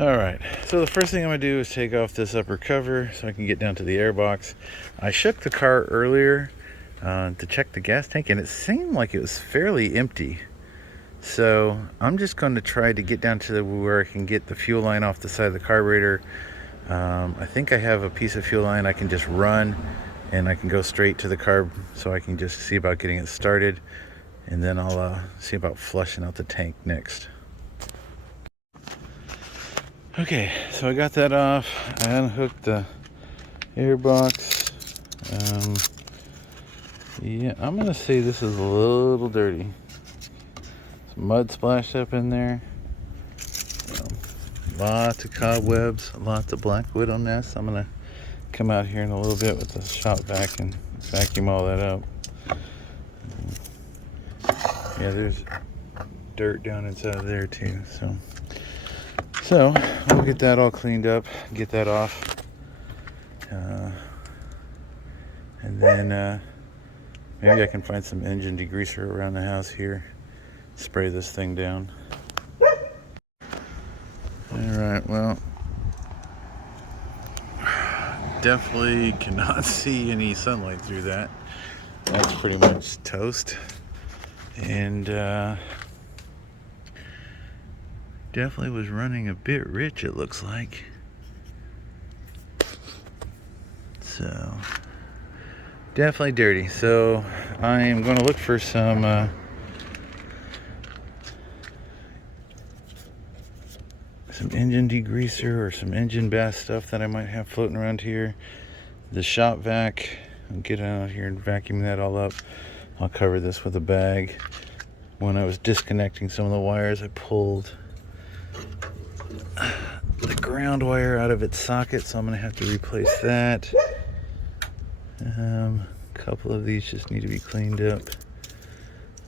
Alright, so the first thing I'm going to do is take off this upper cover so I can get down to the air box. I shook the car earlier to check the gas tank, and it seemed like it was fairly empty. So I'm just going to try to get down to where I can get the fuel line off the side of the carburetor. I think I have a piece of fuel line I can just run, and I can go straight to the carb, so I can just see about getting it started, and then I'll see about flushing out the tank next. Okay, so I got that off. I unhooked the air box. Yeah, I'm gonna say this is a little dirty. Some mud splashed up in there. Lots of cobwebs, lots of black widow nests. I'm gonna come out here in a little bit with the shop vac and vacuum all that up. Yeah, there's dirt down inside of there too. So I'll get that all cleaned up, get that off, and then maybe I can find some engine degreaser around the house here, spray this thing down. Alright, well, definitely cannot see any sunlight through that. That's pretty much toast. And definitely was running a bit rich, it looks like. So definitely dirty. So I am going to look for some engine degreaser or some engine bath stuff that I might have floating around here. The shop vac, I'll get out here and vacuum that all up. I'll cover this with a bag. When I was disconnecting some of the wires, I pulled the ground wire out of its socket, so I'm going to have to replace that. A couple of these just need to be cleaned up.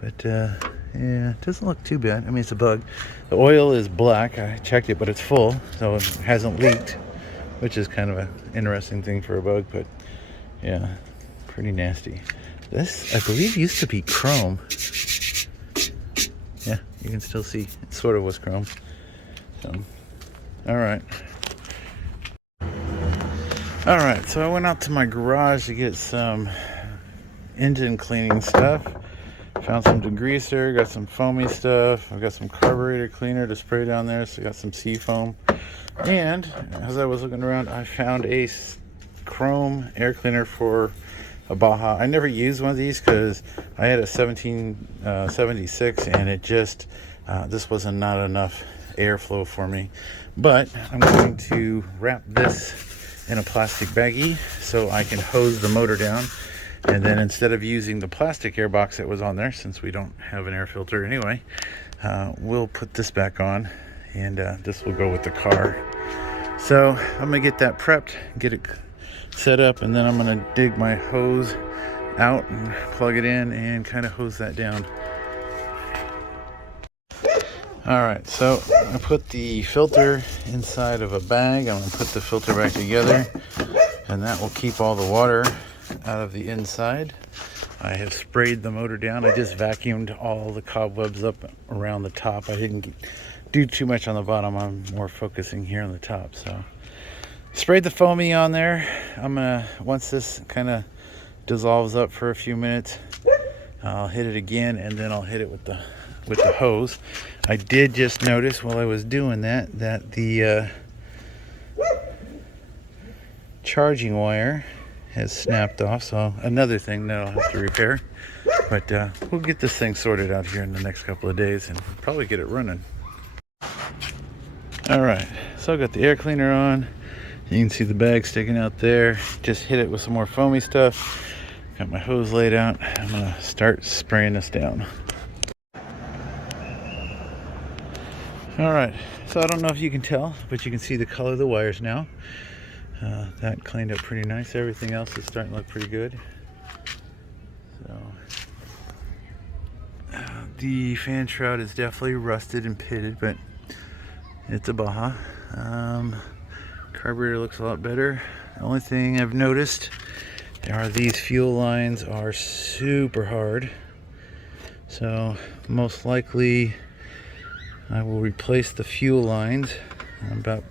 But yeah, it doesn't look too bad. I mean, it's a bug. The oil is black. I checked it, but it's full, so it hasn't leaked, which is kind of an interesting thing for a bug, but yeah, pretty nasty. This, I believe, used to be chrome. Yeah, you can still see it sort of was chrome. So, alright, so I went out to my garage to get some engine cleaning stuff. Found some degreaser, got some foamy stuff. I've got some carburetor cleaner to spray down there, so I got some sea foam. And as I was looking around, I found a chrome air cleaner for a Baja. I never used one of these because I had a 1776 and it just this wasn't not enough airflow for me. But I'm going to wrap this in a plastic baggie so I can hose the motor down, and then instead of using the plastic air box that was on there, since we don't have an air filter anyway, we'll put this back on, and this will go with the car. So I'm gonna get that prepped, get it set up, and then I'm gonna dig my hose out and plug it in and kind of hose that down. Alright, so I put the filter inside of a bag. I'm gonna put the filter back together, and that will keep all the water out of the inside. I have sprayed the motor down. I just vacuumed all the cobwebs up around the top. I didn't do too much on the bottom. I'm more focusing here on the top. So sprayed the foamy on there. I'm gonna, once this kind of dissolves up for a few minutes, I'll hit it again, and then I'll hit it with the hose. I did just notice while I was doing that the charging wire has snapped off, so another thing that I'll have to repair. But we'll get this thing sorted out here in the next couple of days and probably get it running. Alright, so I got the air cleaner on. You can see the bag sticking out there. Just hit it with some more foamy stuff. Got my hose laid out. I'm gonna start spraying this down. Alright, so I don't know if you can tell, but you can see the color of the wires now. That cleaned up pretty nice. Everything else is starting to look pretty good. So the fan shroud is definitely rusted and pitted, but it's a Baja. Carburetor looks a lot better. The only thing I've noticed are these fuel lines are super hard. So most likely I will replace the fuel lines but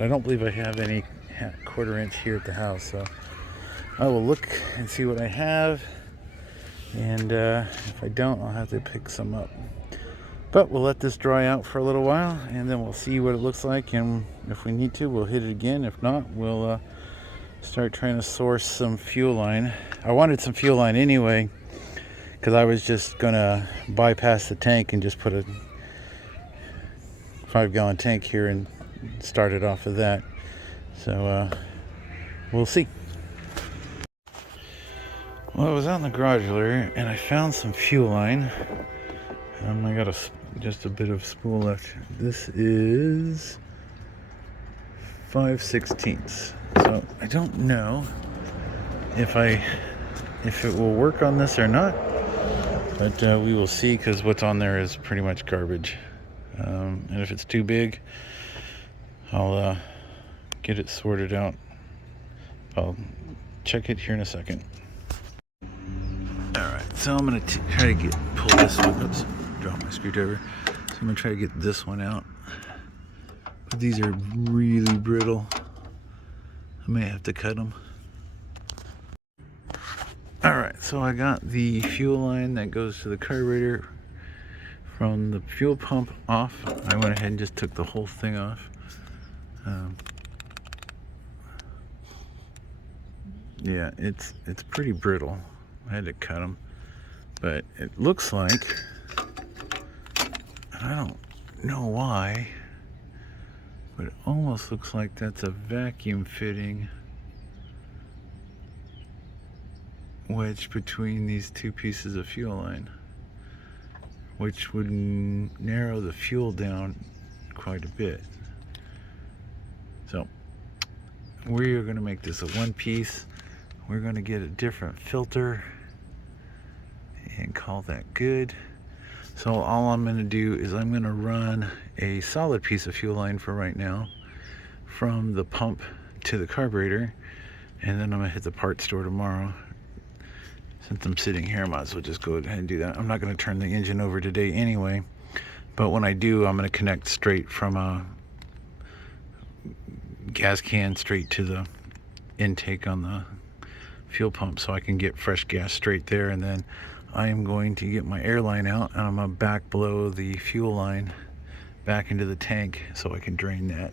I don't believe I have any 1/4 inch here at the house, so I will look and see what I have, and if I don't, I'll have to pick some up. But we'll let this dry out for a little while, and then we'll see what it looks like, and if we need to, we'll hit it again. If not, we'll start trying to source some fuel line. I wanted some fuel line anyway, because I was just gonna bypass the tank and just put a 5-gallon tank here and start it off of that. So we'll see. Well, I was out in the garage earlier and I found some fuel line. I got just a bit of spool left. This is 5/16. So I don't know if it will work on this or not, but we will see, because what's on there is pretty much garbage. And if it's too big, I'll get it sorted out. I'll check it here in a second. Alright, so I'm going to try to pull this one. Oops, drop my screwdriver. So I'm going to try to get this one out. But these are really brittle. I may have to cut them. Alright, so I got the fuel line that goes to the carburetor from the fuel pump off. I went ahead and just took the whole thing off. Yeah, it's pretty brittle. I had to cut them, but it looks like, I don't know why, but it almost looks like that's a vacuum fitting wedged between these two pieces of fuel line, which would narrow the fuel down quite a bit. So we are going to make this a one piece. We're going to get a different filter and call that good. So all I'm going to do is I'm going to run a solid piece of fuel line for right now from the pump to the carburetor, and then I'm going to hit the parts store tomorrow. Since I'm sitting here, I might as well just go ahead and do that. I'm not going to turn the engine over today anyway, but when I do, I'm going to connect straight from a gas can straight to the intake on the fuel pump, so I can get fresh gas straight there. And then I am going to get my air line out, and I'm going to back blow the fuel line back into the tank so I can drain that.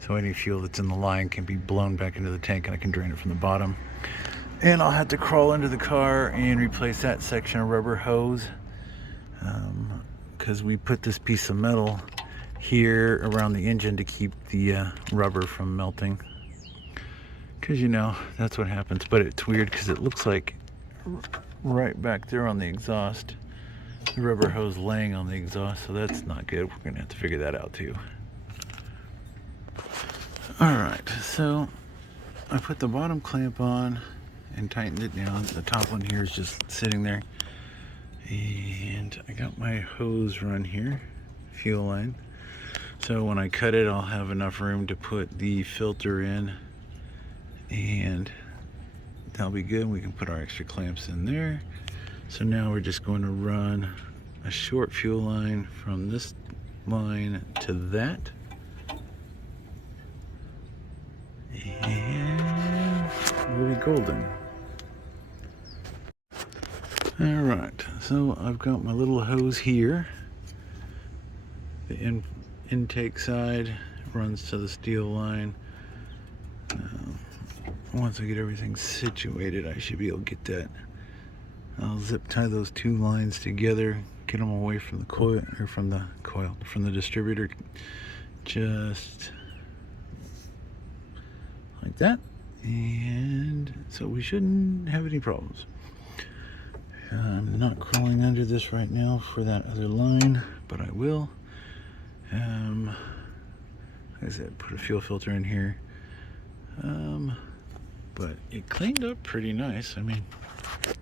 So any fuel that's in the line can be blown back into the tank, and I can drain it from the bottom. And I'll have to crawl under the car and replace that section of rubber hose, because we put this piece of metal here around the engine to keep the rubber from melting. Because, you know, that's what happens. But it's weird because it looks like right back there on the exhaust, the rubber hose laying on the exhaust. So that's not good. We're going to have to figure that out too. Alright, so I put the bottom clamp on and tightened it down. The top one here is just sitting there. And I got my hose run here, fuel line. So when I cut it, I'll have enough room to put the filter in, and that'll be good. We can put our extra clamps in there. So now we're just going to run a short fuel line from this line to that, and we'll be golden. Alright, so I've got my little hose here. The intake side runs to the steel line. Once I get everything situated, I should be able to get that. I'll zip tie those two lines together, get them away from the coil, or from the distributor, just like that. And so we shouldn't have any problems. I'm not crawling under this right now for that other line, but I will. Like I said, put a fuel filter in here. But it cleaned up pretty nice. I mean,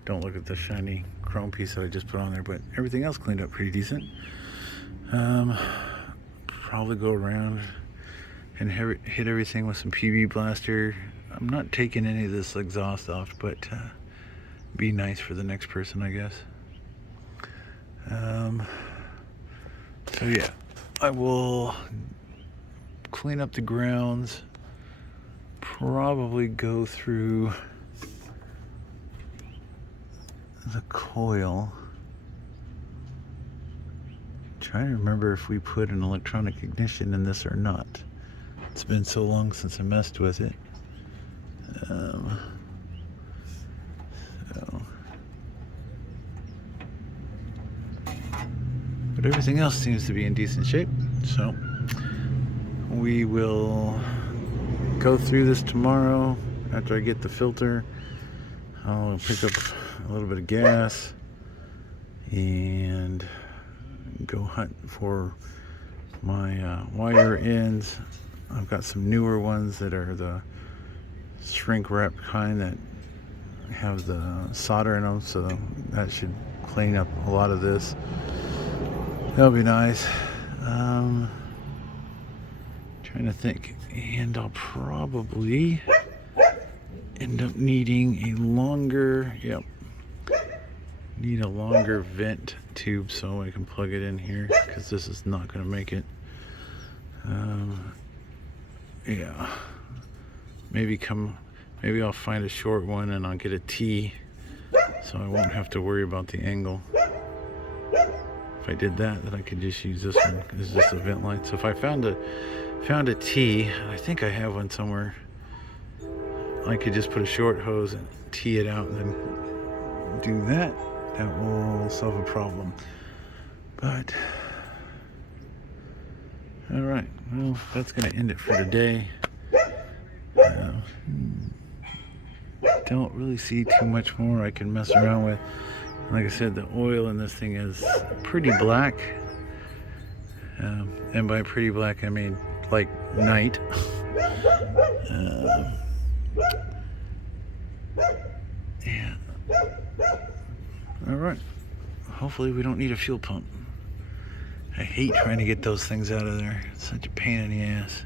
don't look at the shiny chrome piece that I just put on there, but everything else cleaned up pretty decent. Probably go around and hit everything with some PB blaster. I'm not taking any of this exhaust off, but be nice for the next person, I guess. So yeah, I will clean up the grounds, probably go through the coil. Trying to remember if we put an electronic ignition in this or not. It's been so long since I messed with it. But everything else seems to be in decent shape, so we will go through this tomorrow after I get the filter. I'll pick up a little bit of gas and go hunt for my wire ends. I've got some newer ones that are the shrink wrap kind that have the solder in them, so that should clean up a lot of this. That'll be nice. Trying to think, and I'll probably end up needing a longer, need a longer vent tube so I can plug it in here, because this is not going to make it. Yeah, maybe I'll find a short one and I'll get a T so I won't have to worry about the angle. If I did that, then I could just use this one. This is just a vent light. So if I found a T, I think I have one somewhere, I could just put a short hose and tee it out and then do that. That will solve a problem. But all right, well, that's going to end it for today. Don't really see too much more I can mess around with. Like I said, the oil in this thing is pretty black, and by pretty black I mean like night. Yeah. All right. Hopefully we don't need a fuel pump. I hate trying to get those things out of there. It's such a pain in the ass.